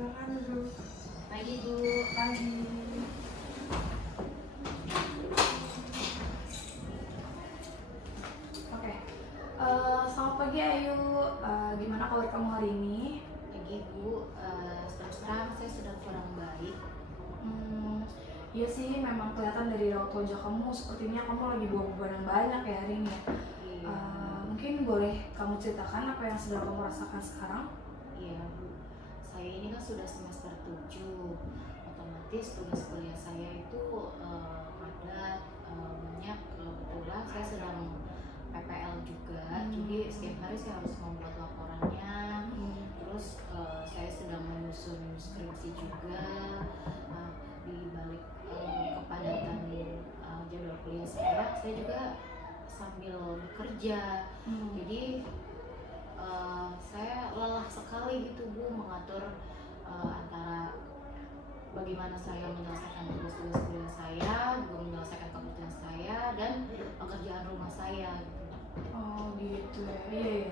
Silakan duduk. Pagi Bu. Pagi. Oke. Selamat pagi Ayu. Gimana kabar kamu hari ini? Pagi Bu. Terus terang saya sudah kurang baik. Iya sih, memang kelihatan dari raut wajah kamu sepertinya kamu lagi bawa beban yang banyak ya hari ini. Iya. Mungkin boleh kamu ceritakan apa yang sedang kamu rasakan sekarang? Iya Bu. Saya ini kan sudah semester 7. Otomatis tugas kuliah saya itu padat, banyak. Kebetulan saya sedang PPL juga. Jadi setiap hari saya harus membuat laporannya. Terus saya sedang menyusun skripsi juga. Di balik kepadatan jadwal kuliah saya juga sambil bekerja. Jadi saya lelah sekali gitu Bu, mengatur antara bagaimana saya menyelesaikan tugas-tugas kuliah saya, juga menyelesaikan kebutuhan saya dan pekerjaan rumah saya gitu. Oh gitu ya, iya.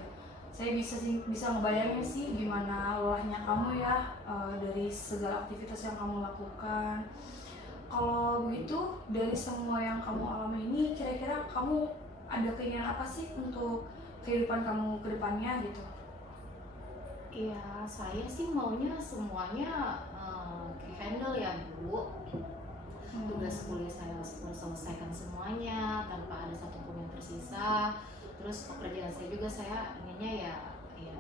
Saya bisa ngebayangin sih gimana lelahnya kamu ya dari segala aktivitas yang kamu lakukan. Kalau begitu, dari semua yang kamu alami ini, kira-kira kamu ada keinginan apa sih untuk kehidupan kamu ke depannya gitu? Iya, saya sih maunya semuanya handle ya Bu. Tugas kuliah saya harus selesaikan semuanya tanpa ada satupun yang tersisa. Terus pekerjaan saya juga saya inginnya ya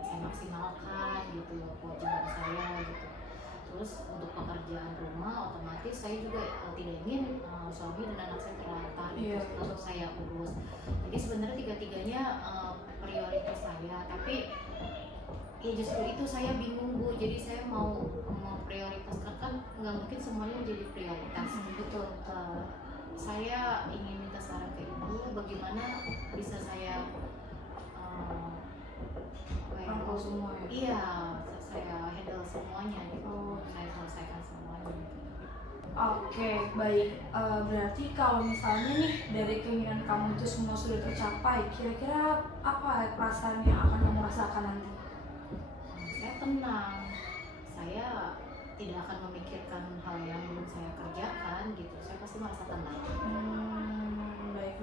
saya maksimalkan gitu kewajiban saya gitu. Terus untuk pekerjaan rumah otomatis saya juga tidak ingin suami dan anak saya terlantar gitu, harus saya urus. Jadi sebenarnya tiga-tiganya prioritas saya, tapi ya justru itu saya bingung Bu. Jadi saya mau memprioritaskan, kan nggak mungkin semuanya menjadi prioritas. Betul. Saya ingin minta saran ke Ibu, bagaimana bisa saya Rangkul semua ya? Iya, saya handle semuanya gitu. Saya selesaikan semuanya. Oke, baik. Berarti kalau misalnya nih dari keinginan kamu itu semua sudah tercapai, kira-kira apa perasaan yang akan kamu rasakan nanti? Saya tenang. Saya tidak akan memikirkan hal yang belum saya kerjakan gitu. Saya pasti merasa tenang. Baik.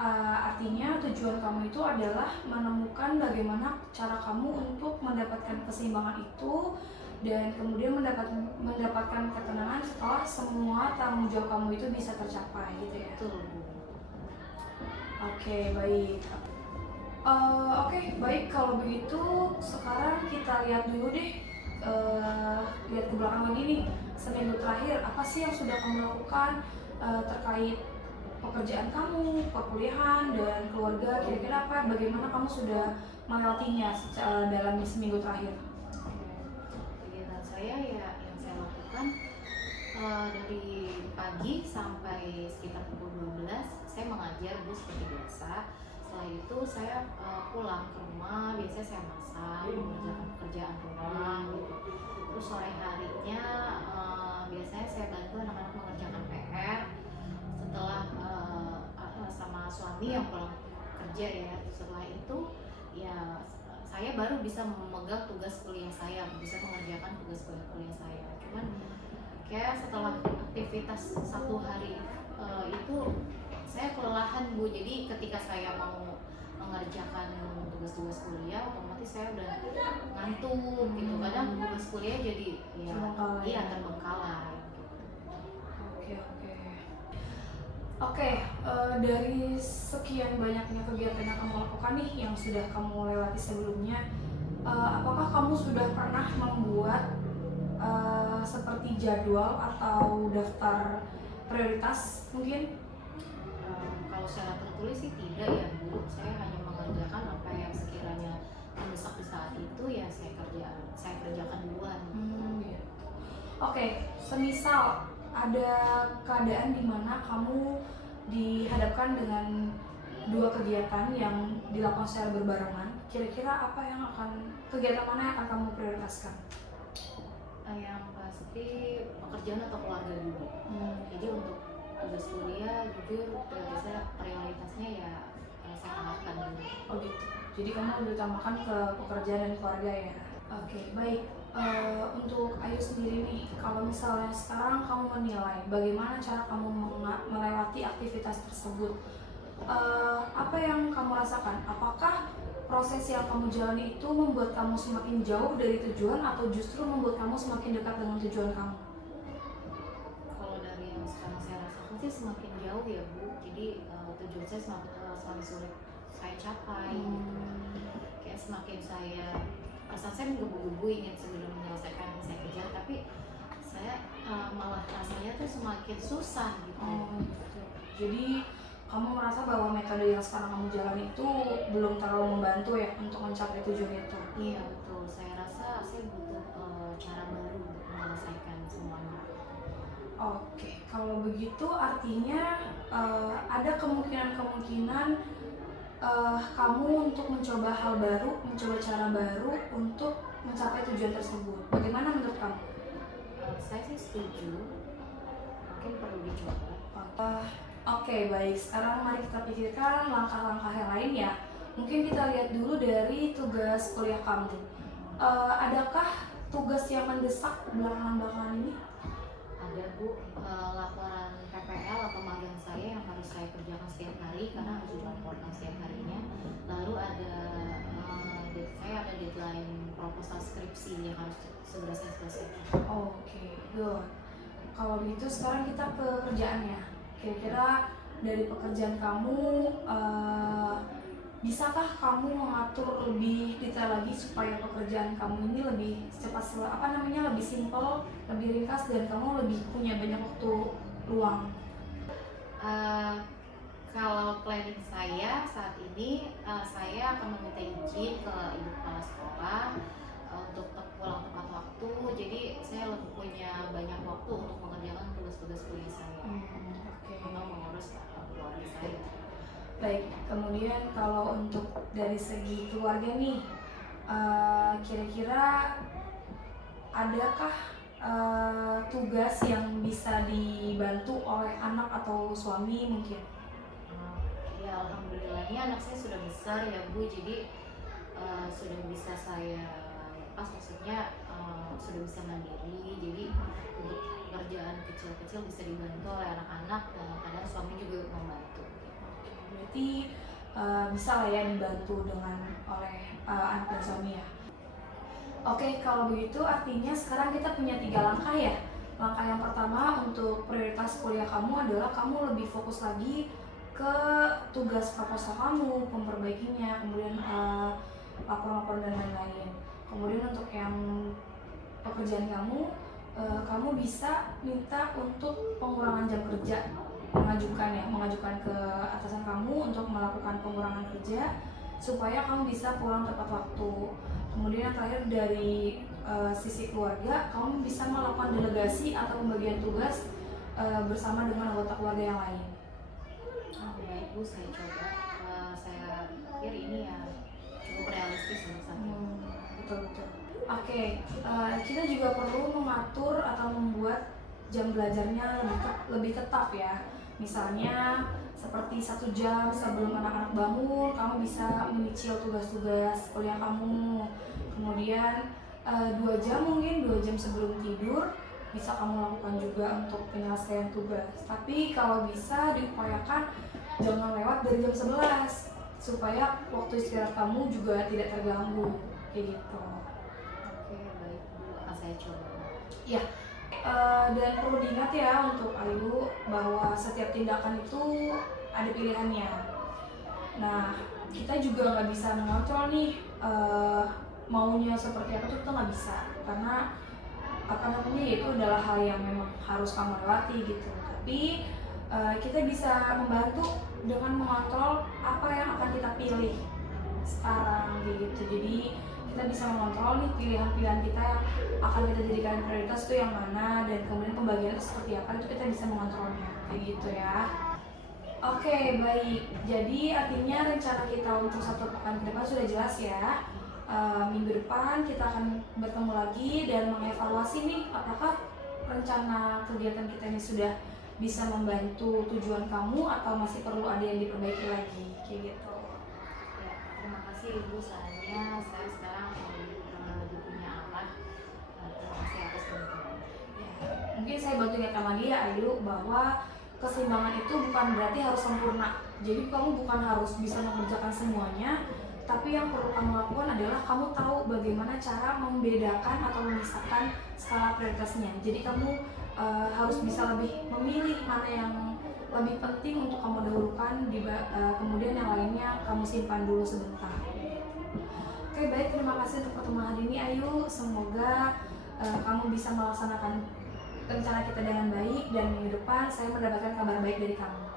Artinya tujuan kamu itu adalah menemukan bagaimana cara kamu untuk mendapatkan keseimbangan itu dan kemudian mendapatkan ketenangan setelah semua tanggung jawab kamu itu bisa tercapai gitu ya? Betul Bu. Oke, baik. Baik, kalau begitu sekarang kita lihat dulu deh, lihat ke belakang lagi nih, seminggu terakhir apa sih yang sudah kamu lakukan terkait pekerjaan kamu, perkuliahan, dan keluarga, kira-kira apa, bagaimana kamu sudah melewatinya dalam seminggu terakhir? Kegiatan saya ya yang saya lakukan dari pagi sampai sekitar pukul 12 saya mengajar Bu seperti biasa. Setelah itu saya pulang ke rumah, biasanya saya masak, mengerjakan pekerjaan rumah gitu. Terus sore harinya biasanya saya bantu anak-anak mengerjakan PR. Setelah sama suami yang pulang kerja ya, setelah itu ya saya baru bisa memegang tugas kuliah saya, bisa mengerjakan tugas kuliah saya. Cuman kayak setelah aktivitas satu hari itu saya kelelahan Bu. Jadi ketika saya mau mengerjakan tugas-tugas kuliah, otomatis saya udah ngantuk gitu. Kadang tugas kuliah jadi terbengkalai. Oke, dari sekian banyaknya kegiatan yang kamu lakukan nih, yang sudah kamu lewati sebelumnya, apakah kamu sudah pernah membuat seperti jadwal atau daftar prioritas mungkin? Kalau secara tertulis sih tidak ya Bu. Saya hanya mengerjakan apa yang sekiranya mendesak di saat itu ya saya kerjakan duluan. Oke, semisal ada keadaan di mana kamu dihadapkan dengan dua kegiatan yang dilakukan secara berbarengan, kira-kira kegiatan mana yang akan kamu prioritaskan? Yang pasti pekerjaan atau keluarga dulu. Jadi untuk tugas kuliah jujur prioritasnya ya saya arahkan dulu. Oh gitu. Jadi kamu lebih utamakan ke pekerjaan dan keluarga ya. Oke, baik. Untuk Ayu sendiri nih, kalau misalnya sekarang kamu menilai bagaimana cara kamu melewati aktivitas tersebut, apa yang kamu rasakan? Apakah proses yang kamu jalani itu membuat kamu semakin jauh dari tujuan atau justru membuat kamu semakin dekat dengan tujuan kamu? Kalau dari yang sekarang saya rasakan sih semakin jauh ya Bu, jadi tujuan saya semakin sulit saya capai gitu. Kayak semakin saya perasaan saya menggebu-gebu ingin sebelum menyelesaikan yang saya kejar, tapi saya malah rasanya tuh semakin susah gitu. Gitu. Jadi kamu merasa bahwa metode yang sekarang kamu jalani itu belum terlalu membantu ya untuk mencapai tujuan itu? Iya betul, saya rasa saya butuh cara baru untuk menyelesaikan semuanya. Oke, kalau begitu artinya ada kemungkinan kamu untuk mencoba hal baru, mencoba cara baru untuk mencapai tujuan tersebut. Bagaimana menurut kamu? Saya sih setuju, mungkin perlu dicoba. Oke, baik. Sekarang mari kita pikirkan langkah-langkah yang lain ya. Mungkin kita lihat dulu dari tugas kuliah kamu. Adakah tugas yang mendesak belakangan-belakangan ini? Ada Bu, laporan PPL atau magang saya yang harus saya kerjakan setiap hari karena harus dilaporkan setiap harinya. Lalu saya ada deadline proposal skripsi yang harus segera saya selesaikan. Oke, good. Kalau begitu sekarang kita ke kerjaannya. Kira-kira dari pekerjaan kamu, bisakah kamu mengatur lebih detail lagi supaya pekerjaan kamu ini lebih cepat, lebih simpel, lebih ringkas, dan kamu lebih punya banyak waktu luang? Kalau planning saya saat ini, saya akan meminta izin ke ibu kepala sekolah untuk pulang tepat waktu. Jadi saya lebih punya banyak waktu untuk mengerjakan tugas-tugas kuliah saya. Oke. Atau mengurus keluarga saya. Baik, kemudian kalau untuk dari segi keluarga nih, kira-kira adakah tugas yang bisa dibantu oleh anak atau suami mungkin? Ya alhamdulillahnya anak saya sudah besar ya Bu, jadi sudah bisa saya lepas, maksudnya sudah bisa mandiri, jadi untuk pekerjaan kecil-kecil bisa dibantu oleh anak-anak dan kadang suami juga membantu. Berarti bisa lah ya dibantu oleh anak dan suami ya. Oke, kalau begitu artinya sekarang kita punya 3 langkah ya. Langkah yang pertama untuk prioritas kuliah kamu adalah kamu lebih fokus lagi ke tugas proposal kamu, memperbaikinya, kemudian laporan-laporan dan lain-lain. Kemudian untuk yang pekerjaan kamu, kamu bisa minta untuk pengurangan jam kerja, mengajukan ke atasan kamu untuk melakukan pengurangan kerja supaya kamu bisa pulang tepat waktu. Kemudian yang terakhir dari sisi keluarga, kamu bisa melakukan delegasi atau pembagian tugas bersama dengan anggota keluarga yang lain. Baik Bu, saya coba. Saya pikir ini ya cukup realistis untuk saat ini. Betul. Oke, kita juga perlu mengatur atau membuat jam belajarnya lebih tetap ya. Misalnya seperti 1 jam sebelum anak-anak bangun, kamu bisa menyicil tugas-tugas kuliah kamu. Kemudian 2 jam sebelum tidur bisa kamu lakukan juga untuk penyelesaian tugas. Tapi kalau bisa diupayakan jangan lewat dari jam 11 supaya waktu istirahat kamu juga tidak terganggu kayak gitu. Oke, baik Bu, akan saya coba. Ya. Dan perlu diingat ya untuk Ayu bahwa setiap tindakan itu ada pilihannya. Nah, kita juga nggak bisa mengontrol nih maunya seperti apa, itu kita nggak bisa, karena itu adalah hal yang memang harus kamu lewati gitu. Tapi kita bisa membantu dengan mengontrol apa yang akan kita pilih sekarang gitu. Jadi kita bisa mengontrol nih pilihan-pilihan kita yang akan kita jadikan prioritas itu yang mana, dan kemudian pembagian itu seperti apa, itu kita bisa mengontrolnya kayak gitu ya. Oke, baik. Jadi artinya rencana kita untuk 1 pekan ke depan sudah jelas ya. Minggu depan kita akan bertemu lagi dan mengevaluasi nih apakah rencana kegiatan kita ini sudah bisa membantu tujuan kamu atau masih perlu ada yang diperbaiki lagi kayak gitu. Ya, terima kasih Ibu, sarannya saya sekarang lebih punya arah terima kasih atas bantuan. Ya, mungkin saya bantu ingatkan lagi ya Ayu, bahwa keseimbangan itu bukan berarti harus sempurna. Jadi kamu bukan harus bisa mengerjakan semuanya, tapi yang perlu kamu lakukan adalah kamu tahu bagaimana cara membedakan atau memisahkan skala prioritasnya. Jadi kamu harus bisa lebih memilih mana yang lebih penting untuk kamu dahulukan, kemudian yang lainnya kamu simpan dulu sebentar. Oke, baik, terima kasih untuk pertemuan hari ini Ayu. Semoga kamu bisa melaksanakan rencana kita dengan baik, dan minggu depan saya mendapatkan kabar baik dari kamu.